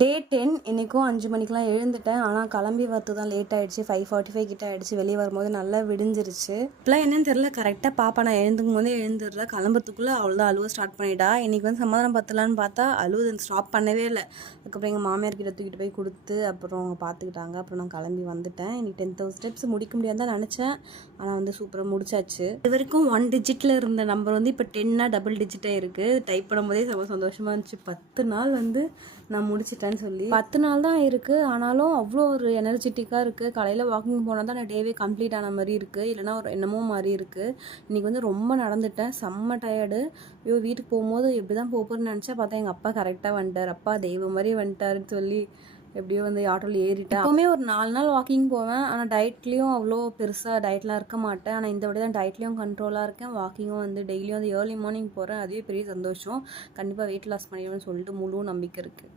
டே 10 இன்றைக்கும் 5 மணிக்கெலாம் எழுந்துட்டேன். ஆனால் கிளம்பி வரது தான் லேட் ஆகிடுச்சு. 5:45 கிட்ட ஆகிடுச்சு. வெளியே வரும்போது நல்லா விடிஞ்சிருச்சு. இப்போலாம் என்னன்னு தெரில, கரெக்டாக பாப்பா நான் எழுந்துக்கும் போதே எழுந்துடுறா. கிளம்புறதுக்குள்ளே அவ்வளோதான் அழுவ ஸ்டார்ட் பண்ணிட்டா. இன்றைக்கி வந்து சமாதானம் பத்தலான்னு பார்த்தா அழுவது ஸ்டாப் பண்ணவே இல்லை. அதுக்கப்புறம் எங்கள் மாமியார் கிட்ட தூக்கிட்டு போய் கொடுத்து அப்புறம் அவங்க பார்த்துக்கிட்டாங்க. அப்புறம் நான் கிளம்பி வந்துட்டேன். இன்றைக்கி 10,000 ஸ்டெப்ஸ் முடிக்க முடியாது தான் நினச்சேன். ஆனால் வந்து சூப்பராக முடிச்சாச்சு. இது வரைக்கும் 1 டிஜிட்டில் இருந்த நம்பர் வந்து இப்போ 10 டபுள் டிஜிட்டாக இருக்குது. டைப் பண்ணும்போதே ரொம்ப சந்தோஷமாக இருந்துச்சு. 10 நாள் வந்து நான் முடிச்சிட்டேன்னு சொல்லி 10 நாள் தான் இருக்குது. ஆனாலும் அவ்வளோ ஒரு எனர்ஜெட்டிக்காக இருக்குது. காலையில் வாக்கிங் போனால் தான் நான் டேவே கம்ப்ளீட் ஆன மாதிரி இருக்குது. இல்லைனா ஒரு என்னமோ மாதிரி இருக்குது. இன்றைக்கி வந்து ரொம்ப நடந்துட்டேன். செம்ம டயர்டு. ஐயோ வீட்டுக்கு போகும்போது எப்படி தான் போகிறேன்னு நினச்சா பார்த்தா எங்கள் அப்பா கரெக்டாக வந்துட்டார். அப்பா தெய்வம் மாதிரி வந்துட்டாருன்னு சொல்லி எப்படியோ வந்து ஆட்டோவில் ஏறிட்டேன். எப்போவுமே ஒரு 4 நாள் வாக்கிங் போவேன். ஆனால் டயட்லேயும் அவ்வளோ பெருசாக டயட்லாம் இருக்க மாட்டேன். ஆனால் இந்த விட தான் டயட்லேயும் கண்ட்ரோலாக இருக்கேன். வாக்கிங்கும் வந்து டெய்லியும் வந்து ஏர்லி மார்னிங் போகிறேன். அதுவே பெரிய சந்தோஷம். கண்டிப்பாக வெயிட் லாஸ் பண்ணிடுவேன்னு சொல்லிட்டு முழு நம்பிக்கை இருக்குது.